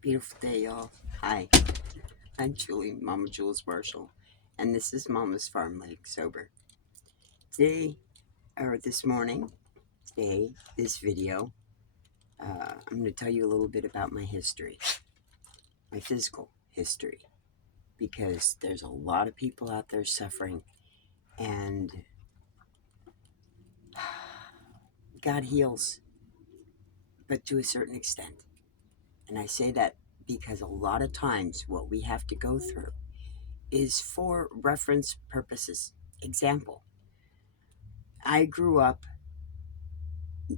Beautiful day, y'all. Hi, I'm Julie, Mama Jules Marshall, and this is Mama's Farm Lake Sober. Today, or this morning, this video, I'm going to tell you a little bit about my history, my physical history, because there's a lot of people out there suffering, and God heals, but to a certain extent. And I say that because a lot of times what we have to go through is for reference purposes. Example, I grew up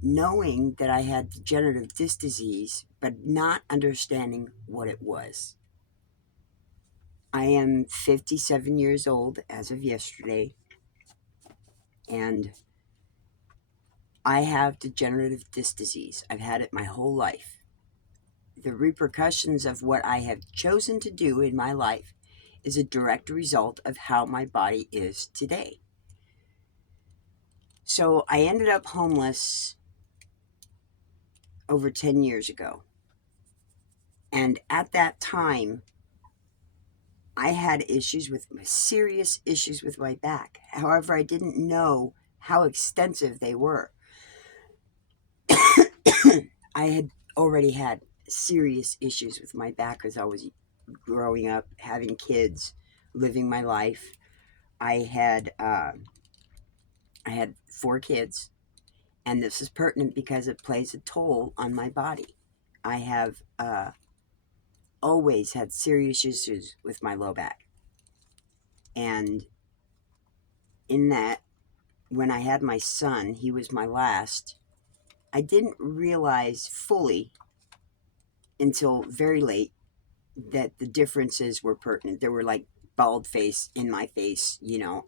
knowing that I had degenerative disc disease, but not understanding what it was. I am 57 years old as of yesterday, and I have degenerative disc disease. I've had it my whole life. The repercussions of what I have chosen to do in my life is a direct result of how my body is today. So I ended up homeless over 10 years ago. And at that time, I had serious issues with my back. However, I didn't know how extensive they were. I had already had serious issues with my back as I was growing up, having kids, living my life. I had 4 kids, and this is pertinent because it plays a toll on my body. I have always had serious issues with my low back, and in that, when I had my son, he was my last, I didn't realize fully until very late that the differences were pertinent. There were like bald face in my face.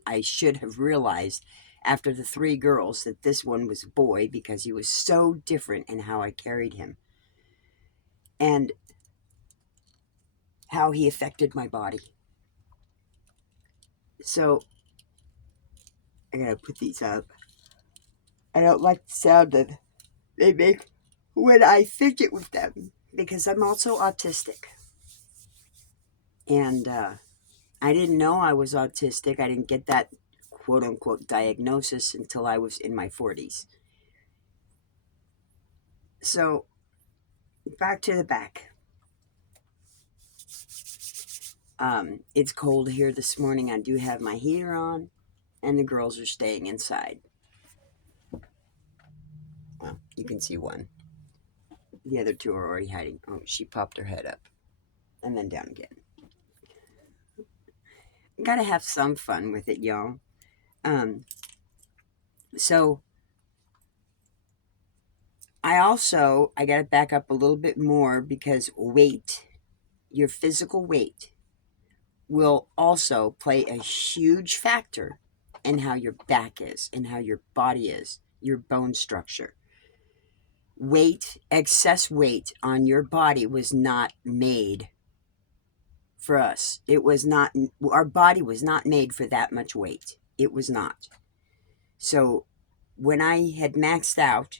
I should have realized after the 3 girls that this one was a boy because he was so different in how I carried him and how he affected my body. So I gotta put these up. I don't like the sound that they make when I fidget with them because I'm also autistic. And I didn't know I was autistic. I didn't get that quote unquote diagnosis until I was in my 40s. So, back to the back. It's cold here this morning. I do have my heater on, and the girls are staying inside. Well, you can see one. The other 2 are already hiding. Oh, she popped her head up and then down again. Gotta have some fun with it, y'all. So I gotta back up a little bit more because weight, your physical weight, will also play a huge factor in how your back is and how your body is, your bone structure. Excess weight on your body was not made for us. Our body was not made for that much weight. It was not. So when I had maxed out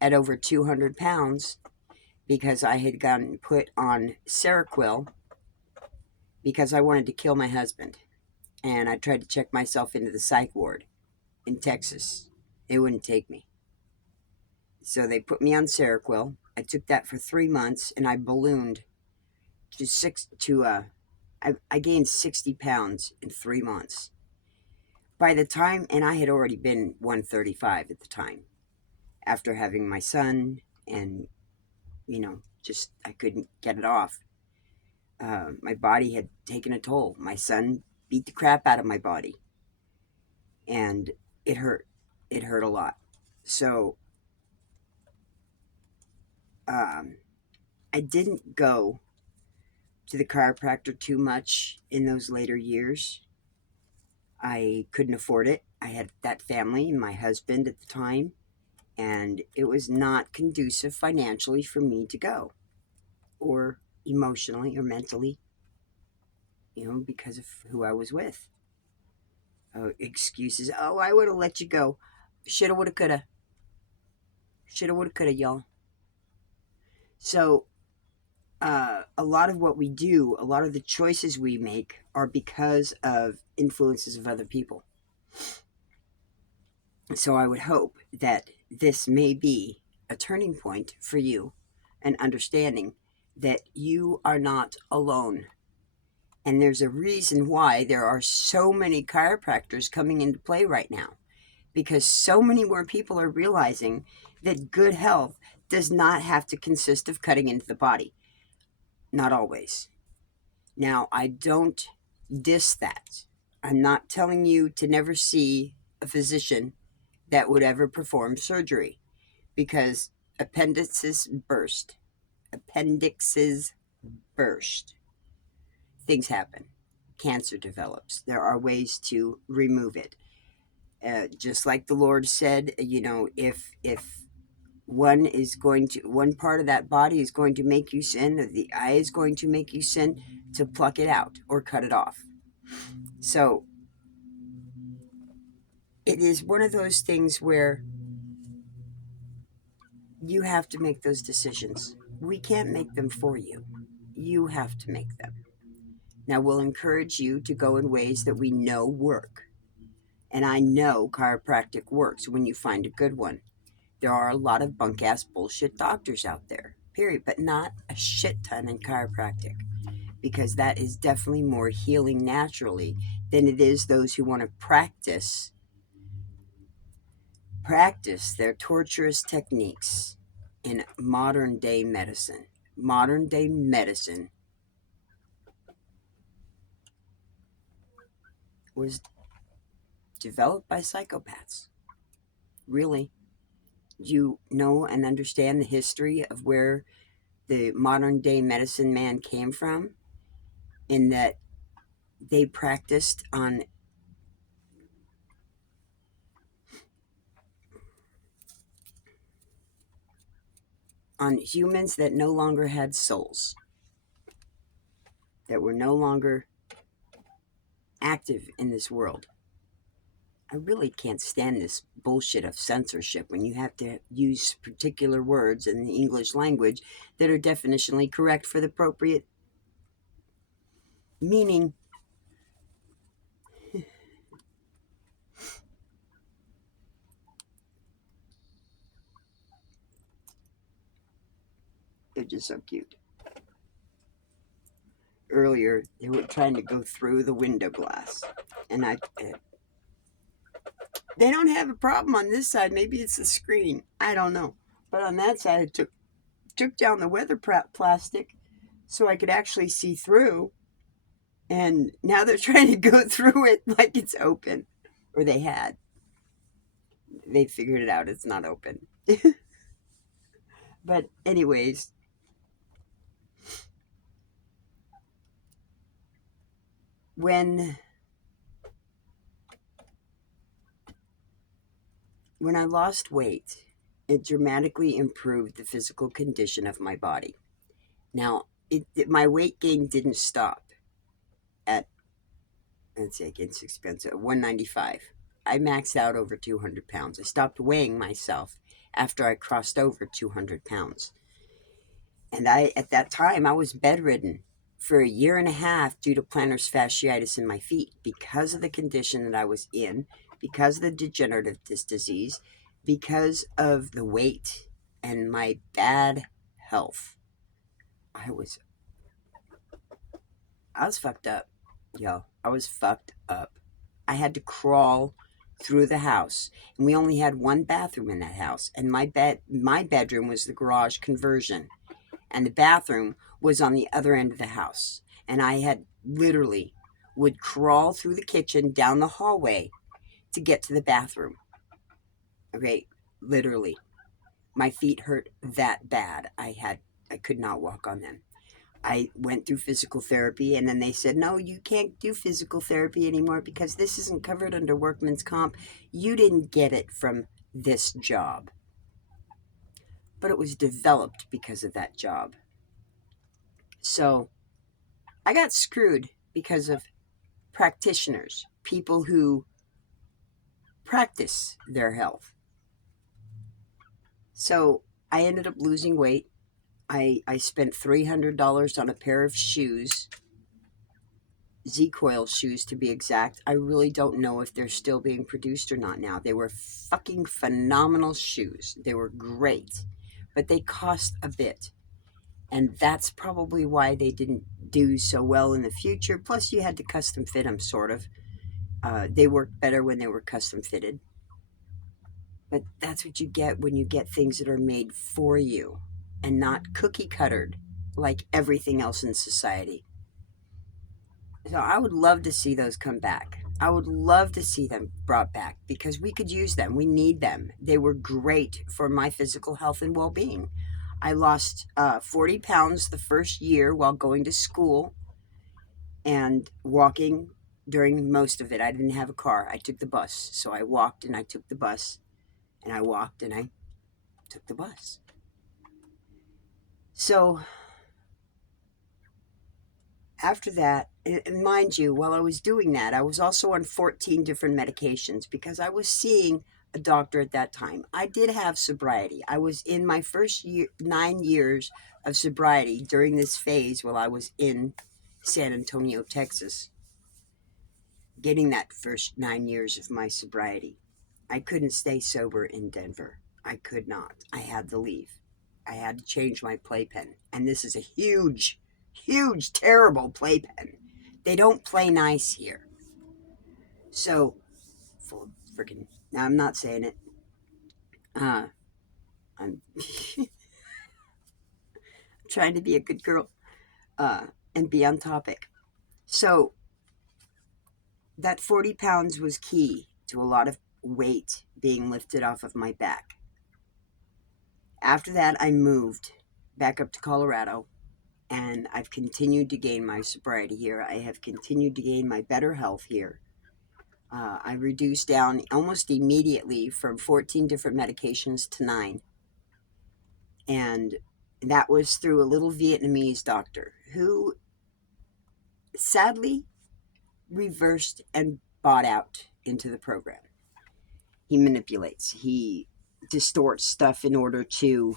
at over 200 pounds, because I had gotten put on Seroquel because I wanted to kill my husband, and I tried to check myself into the psych ward in Texas. They wouldn't take me. So they put me on Seroquel. I took that for 3 months, and I ballooned I gained 60 pounds in 3 months. By the time, and I had already been 135 at the time, after having my son, and, just I couldn't get it off. My body had taken a toll. My son beat the crap out of my body, and it hurt. It hurt a lot. So I didn't go to the chiropractor too much in those later years. I couldn't afford it. I had that family and my husband at the time, and it was not conducive financially for me to go, or emotionally or mentally, because of who I was with. Excuses. Oh, I would have let you go. Shoulda, woulda, coulda. Shoulda, woulda, coulda, y'all. So a lot of what we do, a lot of the choices we make are because of influences of other people. So I would hope that this may be a turning point for you, an understanding that you are not alone. And there's a reason why there are so many chiropractors coming into play right now, because so many more people are realizing that good health does not have to consist of cutting into the body. Not always. Now, I don't diss that. I'm not telling you to never see a physician that would ever perform surgery, because appendixes burst. Appendixes burst. Things happen. Cancer develops. There are ways to remove it. Just like the Lord said, if one part of that body is going to make you sin, or the eye is going to make you sin, to pluck it out or cut it off. So it is one of those things where you have to make those decisions. We can't make them for you. You have to make them. Now, we'll encourage you to go in ways that we know work. And I know chiropractic works when you find a good one. There are a lot of bunk ass bullshit doctors out there, period, but not a shit ton in chiropractic, because that is definitely more healing naturally than it is those who want to practice their torturous techniques in modern day medicine. Modern day medicine was developed by psychopaths. Really. You know and understand the history of where the modern day medicine man came from, in that they practiced on humans that no longer had souls, that were no longer active in this world. I really can't stand this bullshit of censorship when you have to use particular words in the English language that are definitionally correct for the appropriate meaning. They're just so cute. Earlier, they were trying to go through the window glass, and they don't have a problem on this side. Maybe it's the screen. I don't know. But on that side, I took down the weather plastic so I could actually see through. And now they're trying to go through it like it's open. Or they had. They figured it out. It's not open. But anyways, when I lost weight, it dramatically improved the physical condition of my body. Now, my weight gain didn't stop at, let's say, again, 6 pounds, 195. I maxed out over 200 pounds. I stopped weighing myself after I crossed over 200 pounds. And at that time, I was bedridden for a year and a half due to plantar fasciitis in my feet, because of the condition that I was in, because of the degenerative disc disease, because of the weight and my bad health. I was fucked up, yo. I was fucked up. I had to crawl through the house, and we only had one bathroom in that house, and my bedroom was the garage conversion, and the bathroom was on the other end of the house. And I had literally would crawl through the kitchen down the hallway to get to the bathroom. Okay, literally. My feet hurt that bad. I could not walk on them. I went through physical therapy, and then they said, no, you can't do physical therapy anymore because this isn't covered under workman's comp. You didn't get it from this job. But it was developed because of that job. So I got screwed because of practitioners, people who practice their health. So I ended up losing weight. I spent $300 on a pair of shoes, Z-Coil shoes to be exact. I really don't know if they're still being produced or not now. They were fucking phenomenal shoes. They were great, but they cost a bit. And that's probably why they didn't do so well in the future. Plus, you had to custom fit them, sort of. They worked better when they were custom fitted. But that's what you get when you get things that are made for you and not cookie cuttered like everything else in society. So I would love to see those come back. I would love to see them brought back because we could use them. We need them. They were great for my physical health and well being. I lost 40 pounds the first year while going to school and walking during most of it. I didn't have a car. I took the bus. So I walked and I took the bus. And I walked and I took the bus. So after that, and mind you, while I was doing that, I was also on 14 different medications because I was seeing a doctor at that time. I did have sobriety. I was in my first 9 years of sobriety during this phase while I was in San Antonio, Texas, getting that first 9 years of my sobriety. I couldn't stay sober in Denver. I could not. I had to leave. I had to change my playpen. And this is a huge, huge, terrible playpen. They don't play nice here. So, full of freaking. Now, I'm not saying it. I'm trying to be a good girl and be on topic. So, that 40 pounds was key to a lot of weight being lifted off of my back. After that, I moved back up to Colorado, and I've continued to gain my sobriety here. I have continued to gain my better health here. I reduced down almost immediately from 14 different medications to 9. And that was through a little Vietnamese doctor who sadly reversed and bought out into the program. He manipulates, he distorts stuff in order to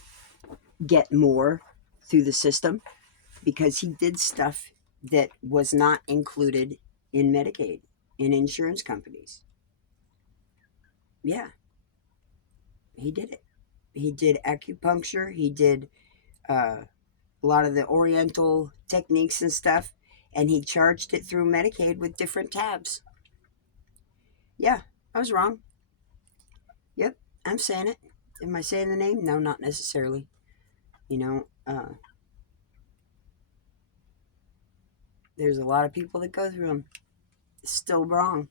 get more through the system because he did stuff that was not included in Medicaid, in insurance companies. Yeah, he did it. He did acupuncture. He did a lot of the Oriental techniques and stuff, and he charged it through Medicaid with different tabs. Yeah, I was wrong. Yep, I'm saying it. Am I saying the name? No, not necessarily. You know, there's a lot of people that go through them. It's still wrong.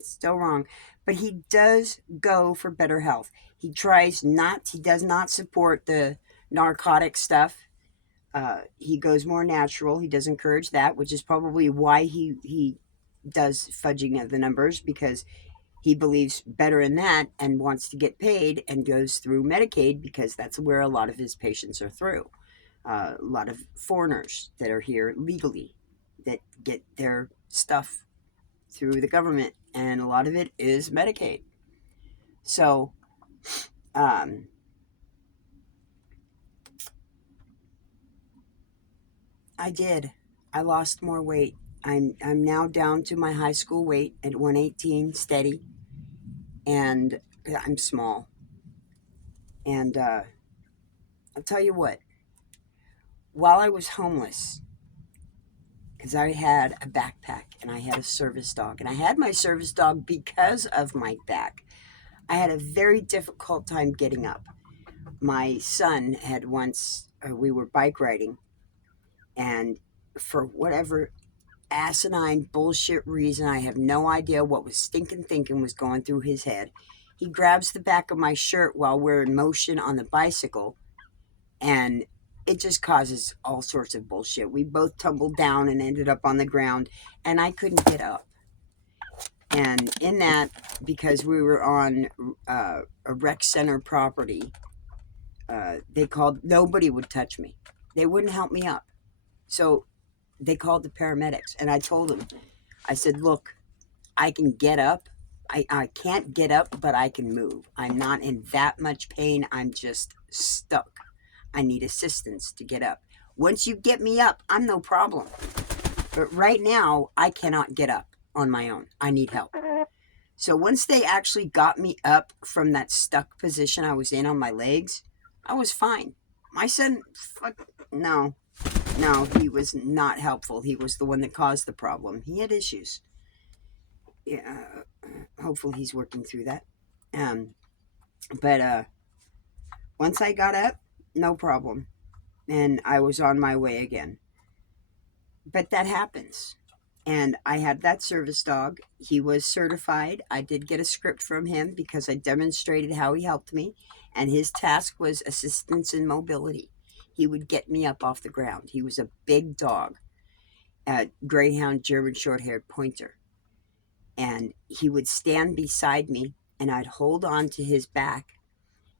Still wrong. But he does go for better health. He does not support the narcotic stuff. He goes more natural. He does encourage that, which is probably why he does fudging of the numbers, because he believes better in that and wants to get paid and goes through Medicaid because that's where a lot of his patients are through. A lot of foreigners that are here legally that get their stuff through the government, and a lot of it is Medicaid. So, um, I did. I lost more weight. I'm now down to my high school weight at 118 steady, and I'm small. And I'll tell you what. While I was homeless, because I had a backpack and I had a service dog, and I had my service dog because of my back, I had a very difficult time getting up. My son had once, we were bike riding, and for whatever asinine bullshit reason, I have no idea what was stinking thinking was going through his head. He grabs the back of my shirt while we're in motion on the bicycle, and it just causes all sorts of bullshit. We both tumbled down and ended up on the ground, and I couldn't get up. And in that, because we were on a rec center property, they called, nobody would touch me. They wouldn't help me up. So they called the paramedics, and I told them, I said, look, I can get up. I can't get up, but I can move. I'm not in that much pain. I'm just stuck. I need assistance to get up. Once you get me up, I'm no problem. But right now, I cannot get up on my own. I need help. So once they actually got me up from that stuck position I was in on my legs, I was fine. My son, no, he was not helpful. He was the one that caused the problem. He had issues. Yeah, hopefully he's working through that. Um, but once I got up, no problem. And I was on my way again. But that happens. And I had that service dog. He was certified. I did get a script from him because I demonstrated how he helped me. And his task was assistance in mobility. He would get me up off the ground. He was a big dog, a greyhound German short-haired pointer. And he would stand beside me, and I'd hold on to his back.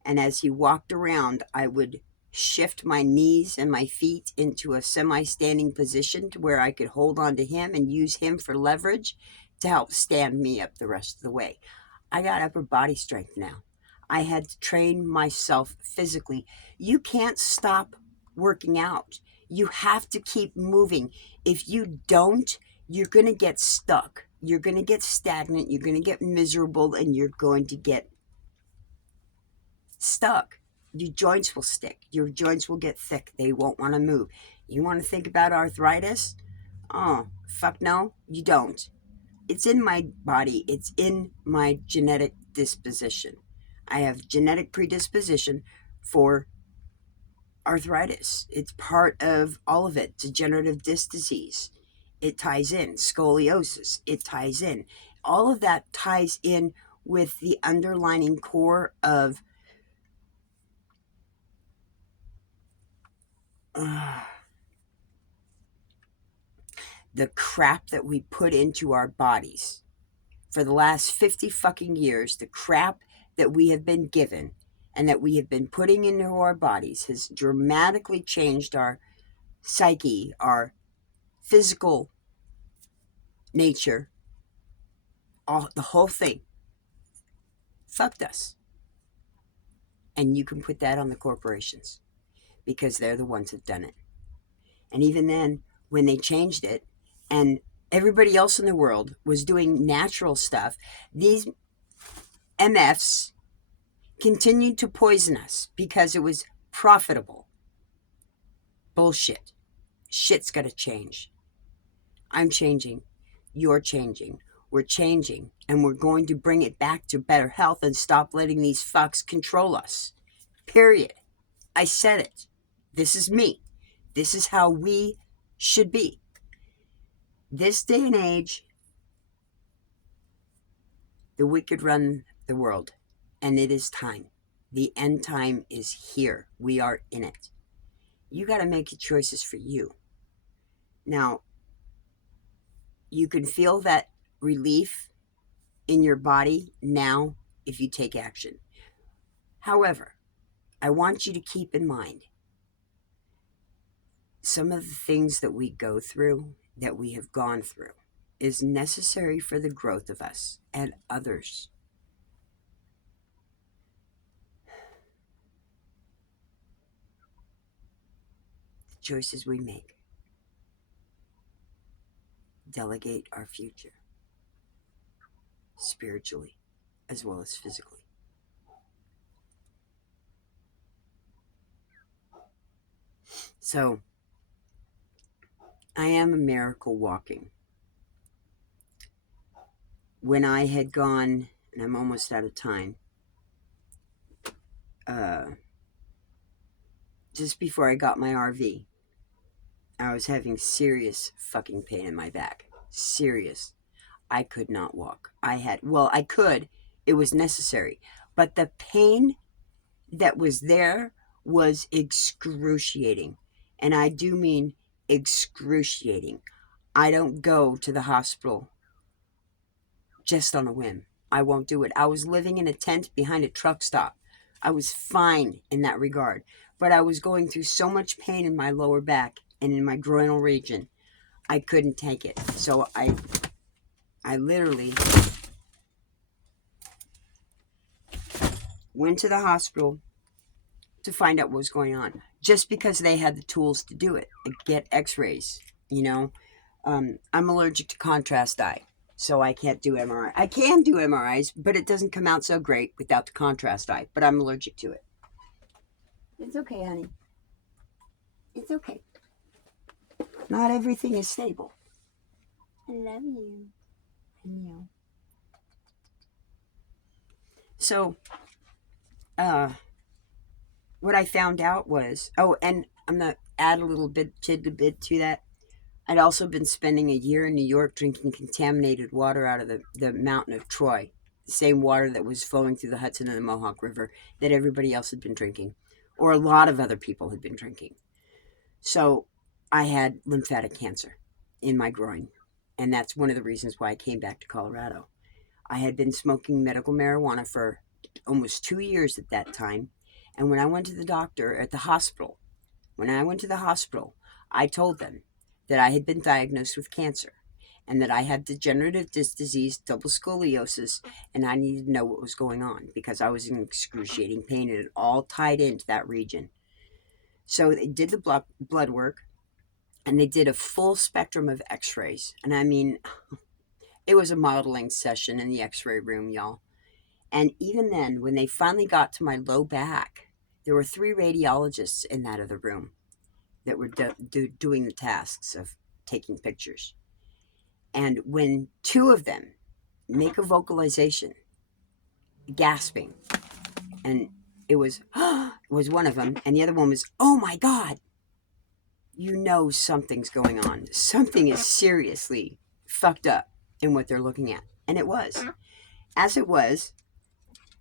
And as he walked around, I would shift my knees and my feet into a semi-standing position to where I could hold on to him and use him for leverage to help stand me up the rest of the way. I got upper body strength now. I had to train myself physically. You can't stop working out. You have to keep moving. If you don't, you're going to get stuck. You're going to get stagnant. You're going to get miserable, and you're going to get stuck. Your joints will stick. Your joints will get thick. They won't want to move. You want to think about arthritis? Oh, fuck no, you don't. It's in my body. It's in my genetic disposition. I have genetic predisposition for arthritis. It's part of all of it. Degenerative disc disease. It ties in. Scoliosis. It ties in. All of that ties in with the underlining core of the crap that we put into our bodies. For the last 50 fucking years, the crap that we have been given and that we have been putting into our bodies has dramatically changed our psyche, our physical nature, the whole thing. Fucked us. And you can put that on the corporations because they're the ones that done it. And even then, when they changed it and everybody else in the world was doing natural stuff, these MFs continued to poison us because it was profitable. Bullshit. Shit's got to change. I'm changing. You're changing. We're changing. And we're going to bring it back to better health and stop letting these fucks control us. Period. I said it. This is me. This is how we should be. This day and age, the wicked run the world. And it is time. The end time is here. We are in it. You got to make your choices for you. Now, you can feel that relief in your body now if you take action. However, I want you to keep in mind some of the things that we go through, that we have gone through, is necessary for the growth of us and others. The choices we make delegate our future, spiritually as well as physically. So, I am a miracle walking. When I had gone, and I'm almost out of time, just before I got my RV, I was having serious fucking pain in my back. Serious. I could not walk. I could. It was necessary. But the pain that was there was excruciating. And I do mean excruciating. I don't go to the hospital just on a whim. I won't do it. I was living in a tent behind a truck stop. I was fine in that regard. But I was going through so much pain in my lower back and in my groinal region, I couldn't take it. So I literally went to the hospital to find out what was going on. just because they had the tools to do it, get x-rays, you know. I'm allergic to contrast dye, so I can't do MRI. I can do MRIs, but it doesn't come out so great without the contrast dye, but I'm allergic to it. It's okay, honey. It's okay. Not everything is stable. I love you. I know. So, what I found out was, oh, and I'm going to add a little tidbit to that. I'd also been spending a year in New York drinking contaminated water out of the mountain of Troy, the same water that was flowing through the Hudson and the Mohawk River that everybody else had been drinking, or a lot of other people had been drinking. So I had lymphatic cancer in my groin, and that's one of the reasons why I came back to Colorado. I had been smoking medical marijuana for almost 2 years at that time, and when I went to the doctor at the hospital, I told them that I had been diagnosed with cancer and that I had degenerative disc disease, double scoliosis, and I needed to know what was going on because I was in excruciating pain and it all tied into that region. So they did the blood work and they did a full spectrum of x-rays. And I mean, it was a modeling session in the x-ray room, y'all. And even then, when they finally got to my low back, there were 3 radiologists in that other room that were doing the tasks of taking pictures. And when 2 of them make a vocalization, gasping, and it was one of them, and the other one was, "Oh my God," you know something's going on. Something is seriously fucked up in what they're looking at. And it was. As it was,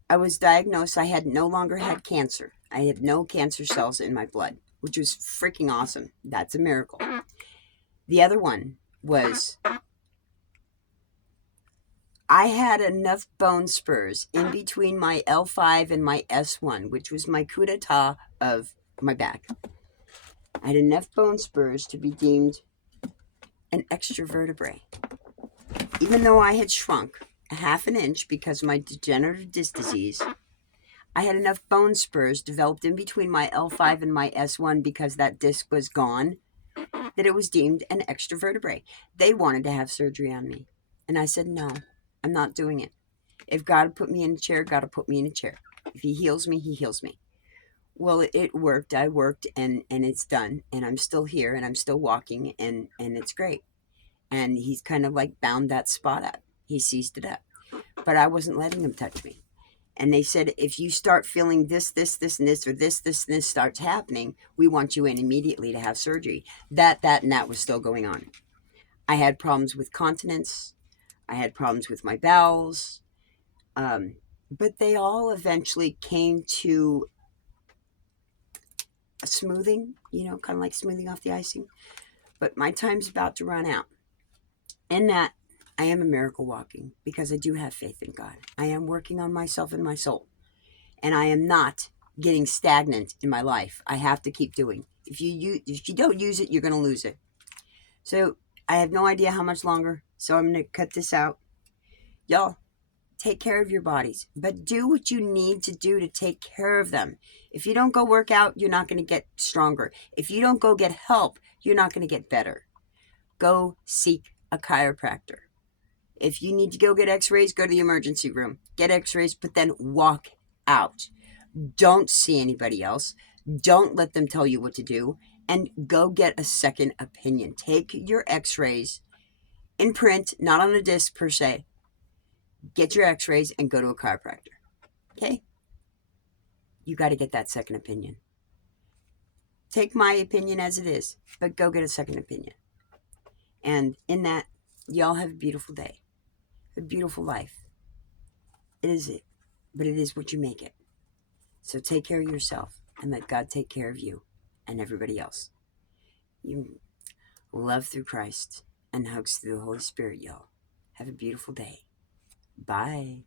I was diagnosed. I had no longer had cancer. I had no cancer cells in my blood, which was freaking awesome. That's a miracle. The other one was I had enough bone spurs in between my L5 and my S1, which was my coup d'etat of my back. I had enough bone spurs to be deemed an extra vertebrae. Even though I had shrunk a half an inch because of my degenerative disc disease, I had enough bone spurs developed in between my L5 and my S1 because that disc was gone that it was deemed an extra vertebrae. They wanted to have surgery on me. And I said, no, I'm not doing it. If God put me in a chair, God will put me in a chair. If he heals me, he heals me. Well, it worked. I worked and it's done. And I'm still here and I'm still walking and it's great. And he's kind of like bound that spot up. He seized it up. But I wasn't letting him touch me. And they said, if you start feeling this, and this, or this, and this starts happening, we want you in immediately to have surgery. That, and that was still going on. I had problems with continence. I had problems with my bowels. But they all eventually came to a smoothing, kind of like smoothing off the icing. But my time's about to run out. In that, I am a miracle walking because I do have faith in God. I am working on myself and my soul. And I am not getting stagnant in my life. I have to keep doing. If you don't use it, you're going to lose it. So I have no idea how much longer. So I'm going to cut this out. Y'all, take care of your bodies, but do what you need to do to take care of them. If you don't go work out, you're not going to get stronger. If you don't go get help, you're not going to get better. Go seek a chiropractor. If you need to go get x-rays, go to the emergency room. Get x-rays, but then walk out. Don't see anybody else. Don't let them tell you what to do. And go get a second opinion. Take your x-rays in print, not on a disc per se. Get your x-rays and go to a chiropractor. Okay? You got to get that second opinion. Take my opinion as it is, but go get a second opinion. And in that, y'all have a beautiful day. A beautiful life. It is it. But it is what you make it. So take care of yourself and let God take care of you and everybody else. You love through Christ and hugs through the Holy Spirit, y'all. Have a beautiful day. Bye.